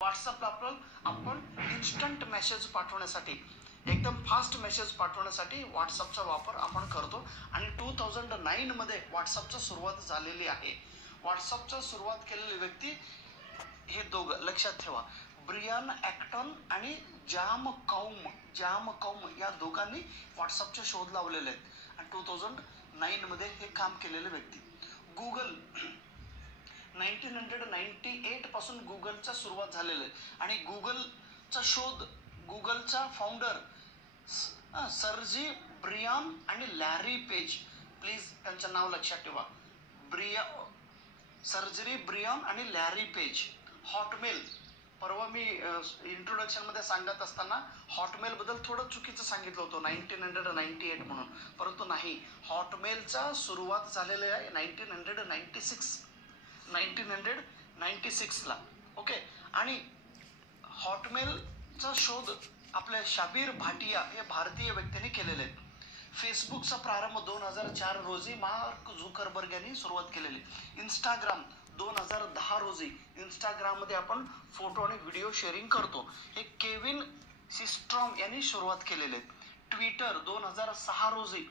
व्हॉट्सअपला आपण instant message पाठवण्यासाठी, एकदम फास्ट मेसेज पाठवण्यासाठी व्हॉट्सअपचा वापर आपण करतो. आणि 2009 मध्ये व्हॉट्सअपची सुरुवात झालेली आहे. व्हॉट्सअपची सुरुवात केलेली व्यक्ती हे दोघं लक्षात ठेवा, ब्रियान ॲक्टन आणि जॅम कौम या दोघांनी व्हॉट्सअपचे शोध लावलेले आहेत. आणि 2009 मध्ये हे काम केलेले व्यक्ती. गुगल 1998 पासून गुगलचा सुरुवात झालेला आहे. आणि गुगलचा शोध, गुगलचा फाउंडर सर्जी ब्रियान आणि लॅरी पेज, प्लीज त्यांचं नाव लक्षात ठेवा, सर्जरी ब्रियान आणि लॅरी पेज. हॉटमेल, परवा मी इंट्रोडक्शन मध्ये सांगत असताना हॉटमेल बद्दल थोडं चुकीचं सांगितलं होतं 1998 म्हणून, परंतु नाही, हॉटमेलचा सुरुवात झालेली आहे 1996 ला. ओके. आणि हॉटमेलचा शोध आपल्या शाबीर भाटिया हे भारतीय व्यक्तीने केलेले आहेत. फेसबुकचा प्रारंभ 2004 रोजी मार्क झुकरबर्ग यांनी सुरुवात केलेली. इंस्टाग्राम 2010 रोजी, इंस्टाग्राम मध्ये आपण फोटो आणि व्हिडिओ शेअरिंग करतो, हे केविन सिस्ट्रॉम यांनी सुरुवात केलेले आहेत. ट्विटर 2006 रोजी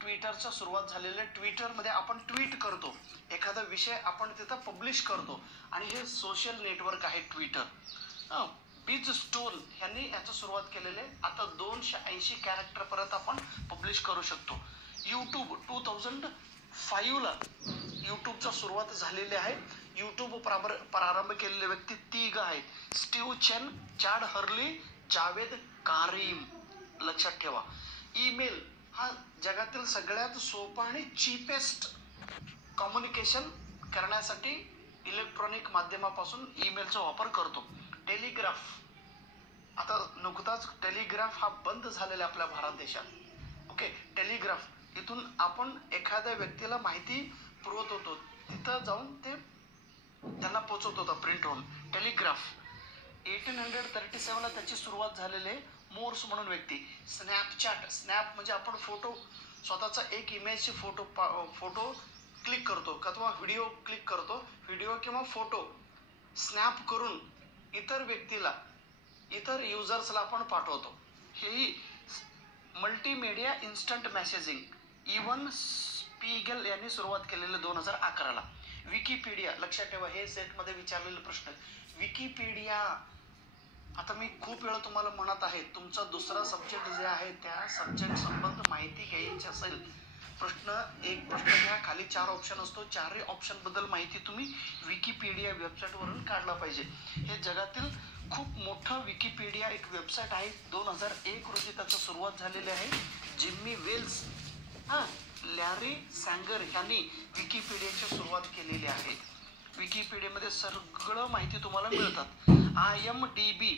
ट्विटरचा सुरुवात झालेली आहे. ट्विटरमध्ये आपण ट्विट करतो, एखादा विषय आपण तिथं पब्लिश करतो, आणि हे सोशल नेटवर्क आहे ट्विटर. बीज स्टोल यांनी याची सुरुवात केलेली आहे. आता 280 कॅरेक्टर परत आपण पब्लिश करू शकतो. यूट्यूब 2005 ला यूट्यूबचा सुरुवात झालेली आहे. यूट्यूब प्रारंभ केलेले व्यक्ती तिघ आहेत, स्टीव्ह चेन, चॅड हर्ली, जावेद कारीम. लक्षात ठेवा. ईमेल हा जगातील सगळ्यात सोपा आणि चीपेस्ट कम्युनिकेशन करण्यासाठी इलेक्ट्रॉनिक माध्यमापासून ईमेलचा वापर करतो. टेलिग्राफ, आता नुकताच टेलिग्राफ हा बंद झालेला आपल्या भारत देशात. ओके. टेलिग्राफ, इथून आपण एखाद्या व्यक्तीला माहिती पुरवत होतो, तिथं जाऊन ते त्यांना पोचवत होतं प्रिंट होऊन. टेलिग्राफ 1837 ला त्याची सुरुवात झालेली आहे. मोर्स म्हणून व्यक्ती. स्नॅपचॅट, स्नॅप म्हणजे आपण फोटो, स्वतःचा एक इमेजचे फोटो क्लिक करतो किंवा व्हिडिओ क्लिक करतो, व्हिडिओ किंवा फोटो स्नॅप करून इतर व्यक्तीला, इतर युजर्सला आपण पाठवतो. हेही multimedia instant messaging. Evan Spiegel यांनी सुरुवात केलेली 2011 ला. विकिपीडिया, लक्षात ठेवा, हे सेटमध्ये विचारलेले प्रश्न. विकिपीडिया, आता मी खूप वेळा तुम्हाला म्हणत आहे, तुमचा दुसरा सब्जेक्ट जे आहे त्या सब्जेक्ट संबंध माहिती घ्यायची असेल, एक प्रश्न घ्या, खाली 4 ऑप्शन असतो, 4ही ऑप्शन बद्दल माहिती तुम्ही विकिपीडिया वेबसाईट वरून काढला पाहिजे. हे जगातील खूप मोठं विकिपीडिया एक वेबसाईट आहे. 2001 रोजी त्याची सुरुवात झालेली आहे. जिम्मी वेल्स, लॅरी सँगर यांनी विकिपीडियाची सुरुवात केलेली आहे. विकिपीडियामध्ये सगळं माहिती तुम्हाला मिळतात. IMDb